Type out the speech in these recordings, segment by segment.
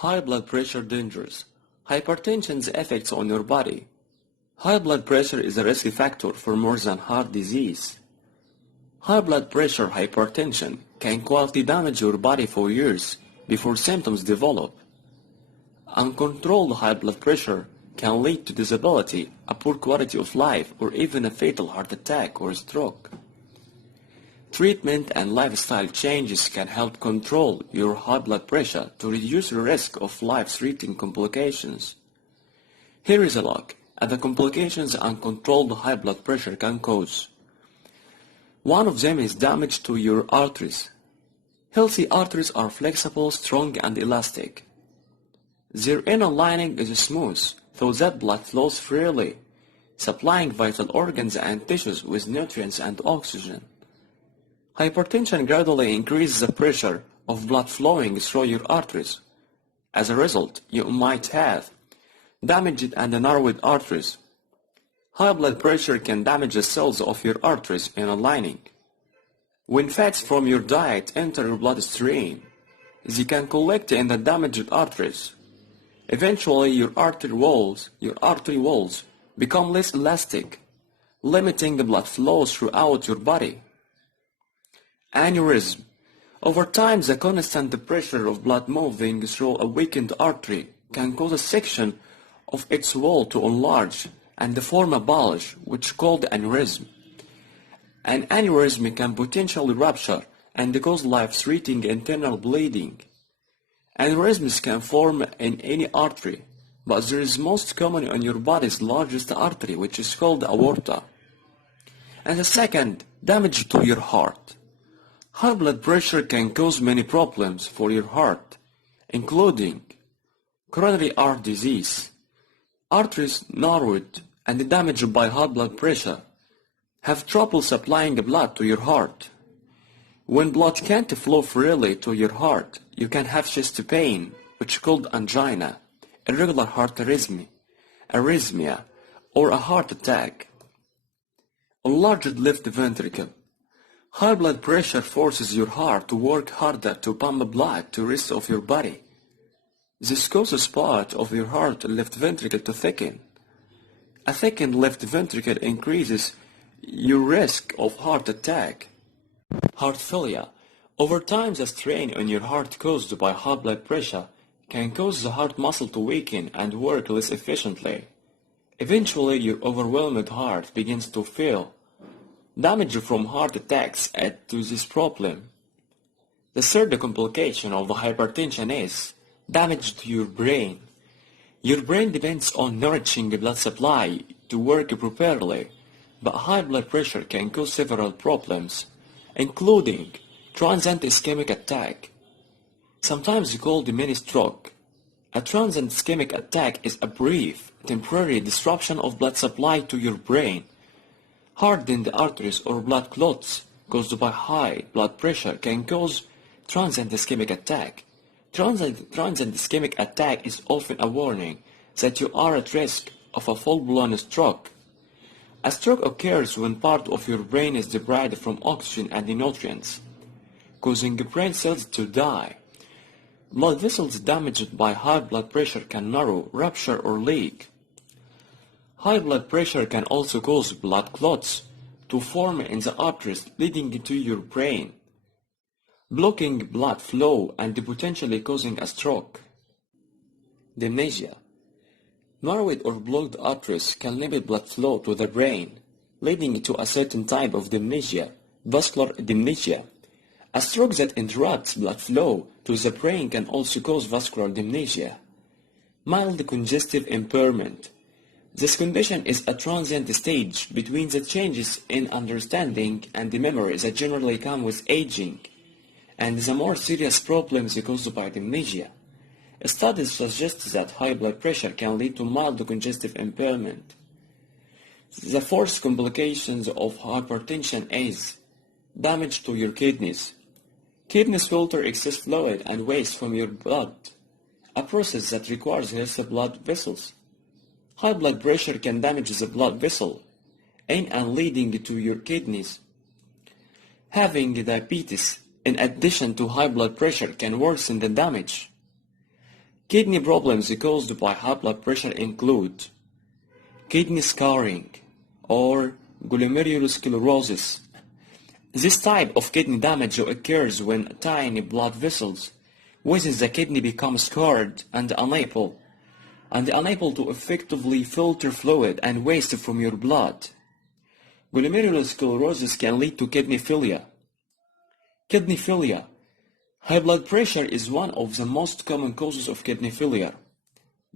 High blood pressure dangers. Hypertension's effects on your body. High blood pressure is a risk factor for more than heart disease. High blood pressure hypertension can quietly damage your body for years before symptoms develop. Uncontrolled high blood pressure can lead to disability, a poor quality of life, or even a fatal heart attack or stroke. Treatment and lifestyle changes can help control your high blood pressure to reduce the risk of life-threatening complications. Here is a look at the complications uncontrolled high blood pressure can cause. One of them is damage to your arteries. Healthy arteries are flexible, strong, and elastic. Their inner lining is smooth, so that blood flows freely, supplying vital organs and tissues with nutrients and oxygen. Hypertension gradually increases the pressure of blood flowing through your arteries. As a result, you might have damaged and narrowed arteries. High blood pressure can damage the cells of your arteries in a lining. When fats from your diet enter your bloodstream, they can collect in the damaged arteries. Eventually, your artery walls become less elastic, limiting the blood flow throughout your body. Aneurysm. Over time, the constant pressure of blood moving through a weakened artery can cause a section of its wall to enlarge and form a bulge, which is called aneurysm. An aneurysm can potentially rupture and cause life-threatening internal bleeding. Aneurysms can form in any artery, but there is most common in your body's largest artery, which is called the aorta. And the second, damage to your heart. High blood pressure can cause many problems for your heart, including coronary heart disease. Arteries narrowed and damaged by high blood pressure have trouble supplying blood to your heart. When blood can't flow freely to your heart, you can have chest pain, which is called angina, irregular heart arrhythmia, or a heart attack. Enlarged left ventricle. High blood pressure forces your heart to work harder to pump blood to the rest of your body. This causes part of your heart left ventricle to thicken. A thickened left ventricle increases your risk of heart attack. Heart failure. Over time, the strain on your heart caused by high blood pressure can cause the heart muscle to weaken and work less efficiently. Eventually, your overwhelmed heart begins to fail. Damage from heart attacks add to this problem. The third complication of the hypertension is damage to your brain. Your brain depends on nourishing blood supply to work properly, but high blood pressure can cause several problems, including transient ischemic attack, sometimes called mini stroke. A transient ischemic attack is a brief, temporary disruption of blood supply to your brain. Hardened arteries or blood clots caused by high blood pressure can cause transient ischemic attack. Transient ischemic attack is often a warning that you are at risk of a full-blown stroke. A stroke occurs when part of your brain is deprived from oxygen and nutrients, causing brain cells to die. Blood vessels damaged by high blood pressure can narrow, rupture, or leak. High blood pressure can also cause blood clots to form in the arteries leading to your brain, blocking blood flow and potentially causing a stroke. Dementia. Narrowed or blocked arteries can limit blood flow to the brain, leading to a certain type of dementia, vascular dementia. A stroke that interrupts blood flow to the brain can also cause vascular dementia. Mild congestive impairment. This condition is a transient stage between the changes in understanding and the memory that generally come with aging, and the more serious problems caused by dementia. Studies suggest that high blood pressure can lead to mild congestive impairment. The fourth complications of hypertension is damage to your kidneys. Kidneys filter excess fluid and waste from your blood, a process that requires healthy blood vessels. High blood pressure can damage the blood vessel in and leading to your kidneys. Having diabetes in addition to high blood pressure can worsen the damage. Kidney problems caused by high blood pressure include kidney scarring or glomerulosclerosis. This type of kidney damage occurs when tiny blood vessels within the kidney become scarred and unable to effectively filter fluid and waste from your blood. Glomerulosclerosis can lead to kidney failure. Kidney failure. High blood pressure is one of the most common causes of kidney failure.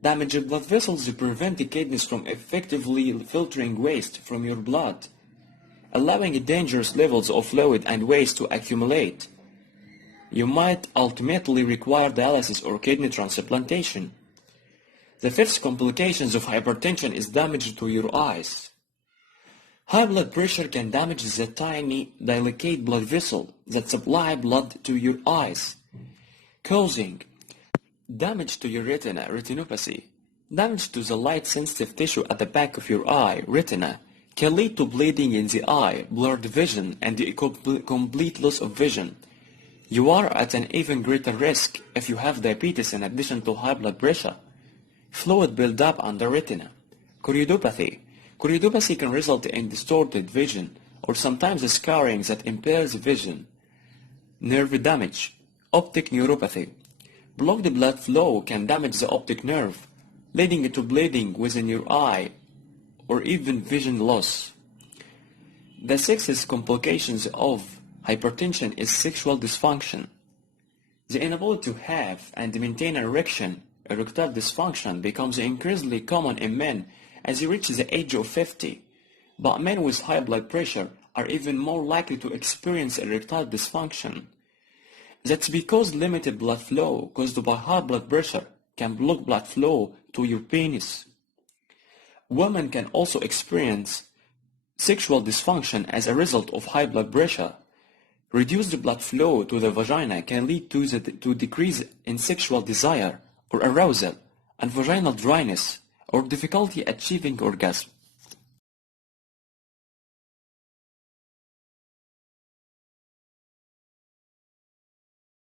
Damaged blood vessels prevent the kidneys from effectively filtering waste from your blood, allowing dangerous levels of fluid and waste to accumulate. You might ultimately require dialysis or kidney transplantation. The fifth complications of hypertension is damage to your eyes. High blood pressure can damage the tiny, delicate blood vessel that supply blood to your eyes, causing damage to your retina, retinopathy. Damage to the light-sensitive tissue at the back of your eye, retina, can lead to bleeding in the eye, blurred vision, and the complete loss of vision. You are at an even greater risk if you have diabetes in addition to high blood pressure. Fluid buildup on the retina. Choroidopathy. Choroidopathy can result in distorted vision or sometimes scarring that impairs vision. Nerve damage. Optic neuropathy. Blocked blood flow can damage the optic nerve, leading to bleeding within your eye or even vision loss. The sixth complications of hypertension is sexual dysfunction. The inability to have and maintain an erection, erectile dysfunction, becomes increasingly common in men as they reach the age of 50, but men with high blood pressure are even more likely to experience erectile dysfunction. That's because limited blood flow caused by high blood pressure can block blood flow to your penis. Women can also experience sexual dysfunction as a result of high blood pressure. Reduced blood flow to the vagina can lead to decrease in sexual desire or arousal and vaginal dryness or difficulty achieving orgasm.